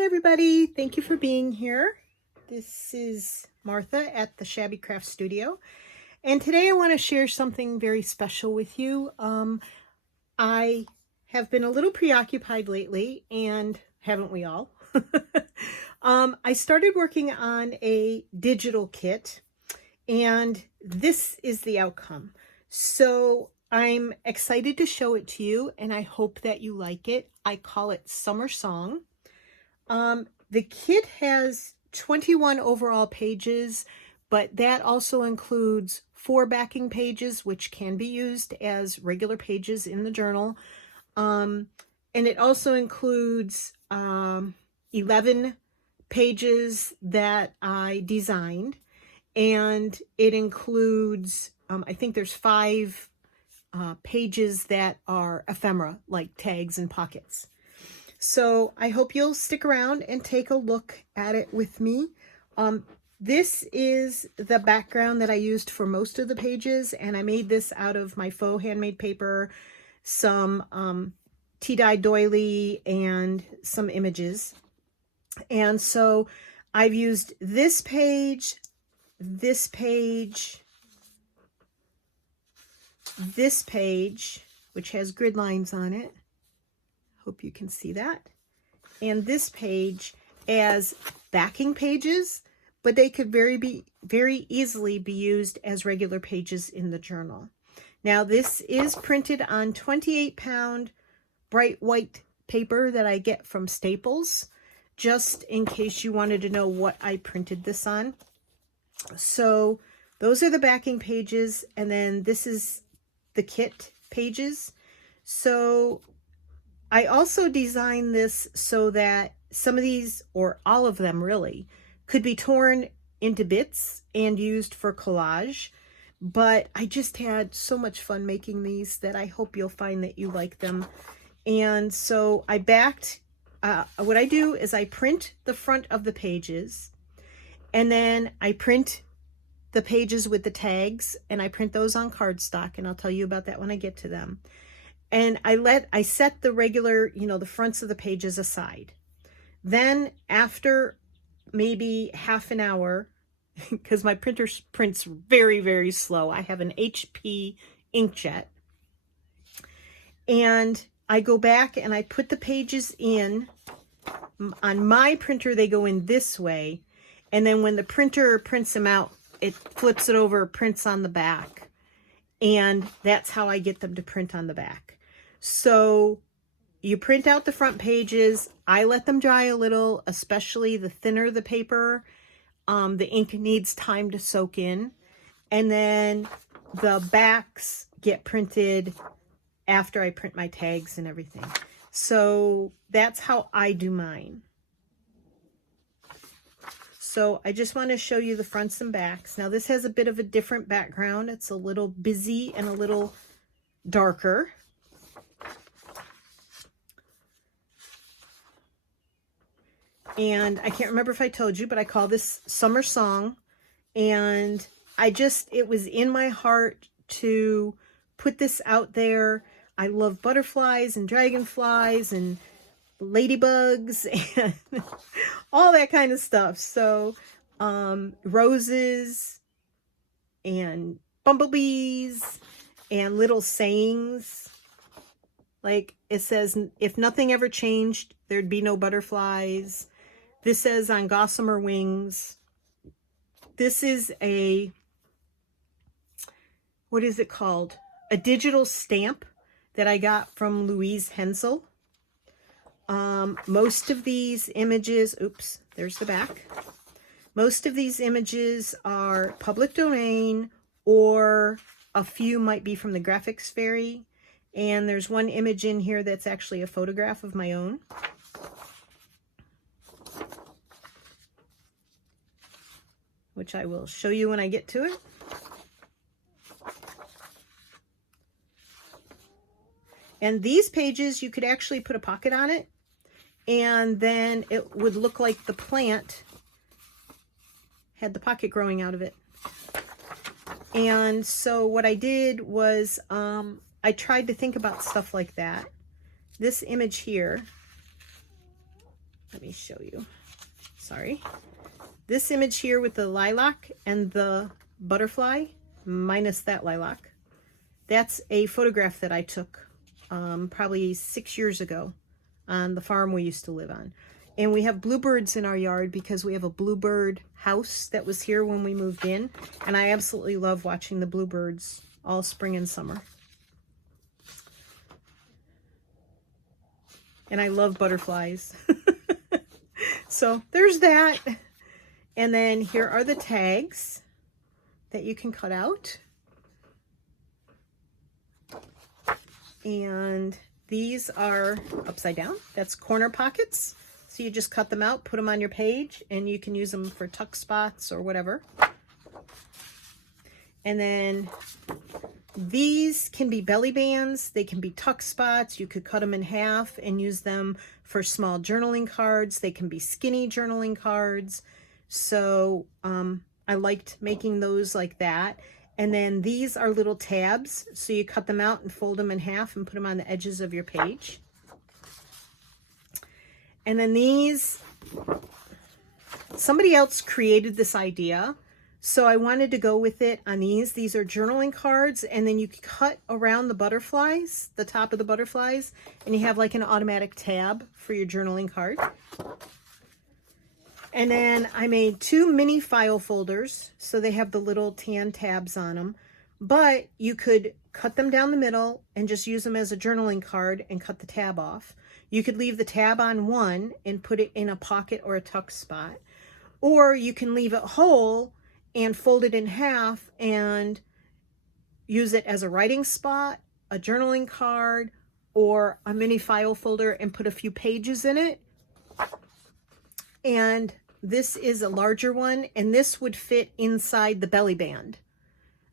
Hi everybody, thank you for being here. This is Martha at the Shabby Craft Studio, and today I want to share something very special with you. I have been a little preoccupied lately, and haven't we all? I started working on a digital kit, and this is the outcome. So I'm excited to show it to you, and I hope that you like it. I call it Summer Song. The kit has 21 overall pages, but that also includes 4 backing pages, which can be used as regular pages in the journal. And it also includes 11 pages that I designed, and it includes, I think there's 5 pages that are ephemera, like tags and pockets. So I hope you'll stick around and take a look at it with me. This is the background that I used for most of the pages, and I made this out of my faux handmade paper, some tea-dye doily, and some images. And so I've used this page, this page, this page, which has grid lines on it. Hope you can see that. And this page as backing pages, but they could very easily be used as regular pages in the journal. Now this is printed on 28-pound bright white paper that I get from Staples, just in case you wanted to know what I printed this on. So those are the backing pages, and then this is the kit pages. So I also designed this so that some of these, or all of them really, could be torn into bits and used for collage. But I just had so much fun making these that I hope you'll find that you like them. And so I backed, what I do is I print the front of the pages, and then I print the pages with the tags, and I print those on cardstock, and I'll tell you about that when I get to them. And I set the regular, the fronts of the pages aside. Then after maybe half an hour, because my printer prints very slow, I have an HP inkjet, and I go back and I put the pages in. On my printer, they go in this way, and then when the printer prints them out, it flips it over, prints on the back, and that's how I get them to print on the back. So you print out the front pages. I let them dry a little, especially the thinner the paper. The ink needs time to soak in. And then the backs get printed after I print my tags and everything. So that's how I do mine. So I just want to show you the fronts and backs. Now this has a bit of a different background. It's a little busy and a little darker. And I can't remember if I told you, but I call this Summer Song. And it was in my heart to put this out there. I love butterflies and dragonflies and ladybugs and all that kind of stuff. So roses and bumblebees and little sayings. Like it says, if nothing ever changed, there'd be no butterflies. This says on gossamer wings. This is what is it called? A digital stamp that I got from Louise Hensel. Most of these images, oops, there's the back. Most of these images are public domain, or a few might be from the Graphics Fairy. And there's one image in here that's actually a photograph of my own. Which I will show you when I get to it. And these pages, you could actually put a pocket on it, and then it would look like the plant had the pocket growing out of it. And so what I did was I tried to think about stuff like that. This image here, let me show you. Sorry. This image here with the lilac and the butterfly, minus that lilac, that's a photograph that I took probably 6 years ago on the farm we used to live on. And we have bluebirds in our yard because we have a bluebird house that was here when we moved in. And I absolutely love watching the bluebirds all spring and summer. And I love butterflies. So there's that. And then here are the tags that you can cut out. And these are upside down. That's corner pockets. So you just cut them out, put them on your page, and you can use them for tuck spots or whatever. And then these can be belly bands. They can be tuck spots. You could cut them in half and use them for small journaling cards. They can be skinny journaling cards. So I liked making those like that. And then these are little tabs. So you cut them out and fold them in half and put them on the edges of your page. And then these, somebody else created this idea. So I wanted to go with it on these. These are journaling cards, and then you cut around the butterflies, the top of the butterflies, and you have like an automatic tab for your journaling card. And then I made 2 mini file folders, so they have the little tan tabs on them. But you could cut them down the middle and just use them as a journaling card and cut the tab off. You could leave the tab on one and put it in a pocket or a tuck spot. Or you can leave it whole and fold it in half and use it as a writing spot, a journaling card, or a mini file folder and put a few pages in it. And this is a larger one, and this would fit inside the belly band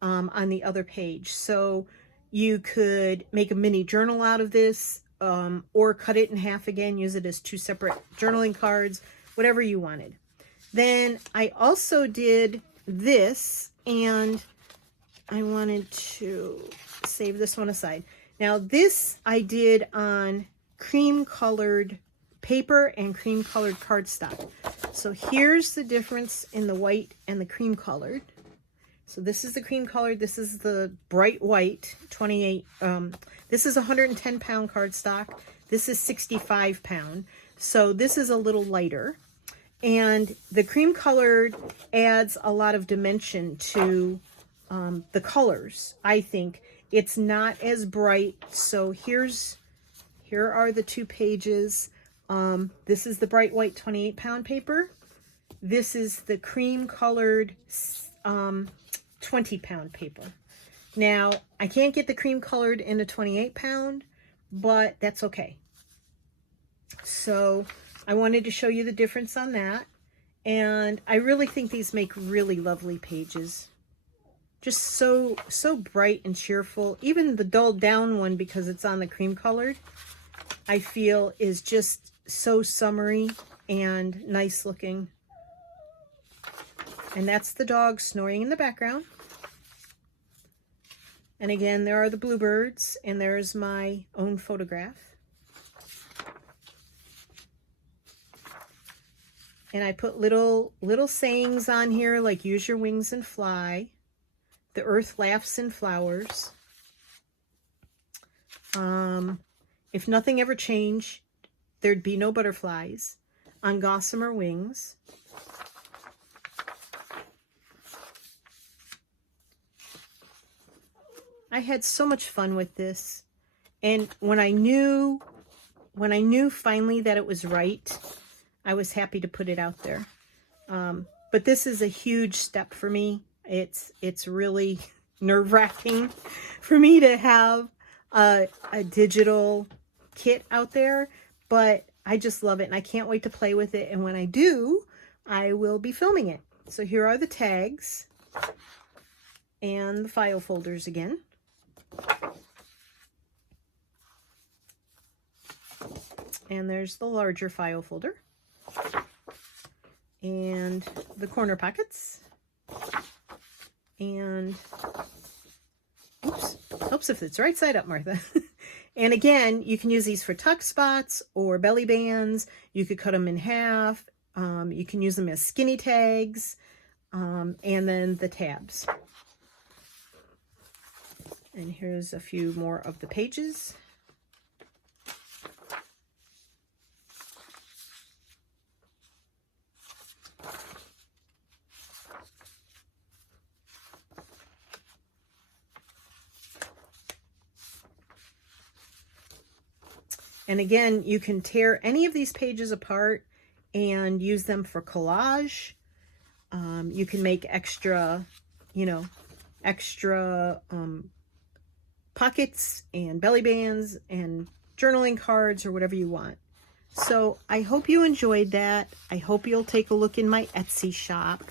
on the other page. So you could make a mini journal out of this, or cut it in half again, use it as 2 separate journaling cards, whatever you wanted. Then I also did this, and I wanted to save this one aside. Now this I did on cream colored paper and cream colored cardstock. So here's the difference in the white and the cream colored. So this is the cream colored, this is the bright white, 28, this is 110 pound cardstock, this is 65 pound. So this is a little lighter. And the cream colored adds a lot of dimension to the colors, I think. It's not as bright. So here are the 2 pages. This is the bright white 28 pound paper. This is the cream colored 20 pound paper. Now, I can't get the cream colored in a 28 pound, but that's okay. So I wanted to show you the difference on that. And I really think these make really lovely pages. Just so bright and cheerful. Even the dulled down one, because it's on the cream colored, I feel is just so summery and nice looking. And that's the dog snoring in the background. And again, there are the bluebirds, and there's my own photograph. And I put little sayings on here, like use your wings and fly. The earth laughs in flowers. If nothing ever changed, there'd be no butterflies on gossamer wings. I had so much fun with this. And when I knew finally that it was right, I was happy to put it out there. But this is a huge step for me. It's really nerve-wracking for me to have a digital kit out there, but I just love it and I can't wait to play with it. And when I do, I will be filming it. So here are the tags and the file folders again. And there's the larger file folder. And the corner pockets. And oops, if it's right side up, Martha. And again, you can use these for tuck spots or belly bands. You could cut them in half. You can use them as skinny tags, and then the tabs. And here's a few more of the pages. And again, you can tear any of these pages apart and use them for collage. You can make extra, extra pockets and belly bands and journaling cards or whatever you want. So I hope you enjoyed that. I hope you'll take a look in my Etsy shop.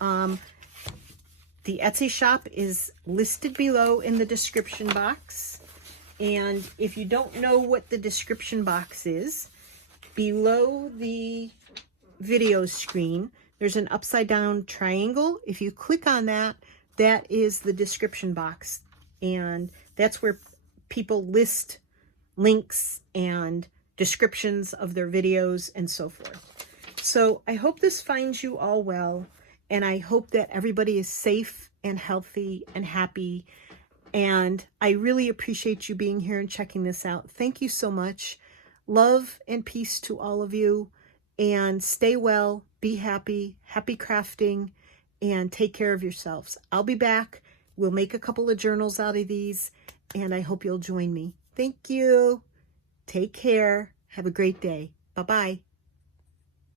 The Etsy shop is listed below in the description box. And if you don't know what the description box is, below the video screen, there's an upside down triangle. If you click on that, that is the description box. And that's where people list links and descriptions of their videos and so forth. So I hope this finds you all well. And I hope that everybody is safe and healthy and happy. And I really appreciate you being here and checking this out. Thank you so much. Love and peace to all of you. And stay well, be happy, happy crafting, and take care of yourselves. I'll be back. We'll make a couple of journals out of these, and I hope you'll join me. Thank you. Take care. Have a great day. Bye-bye.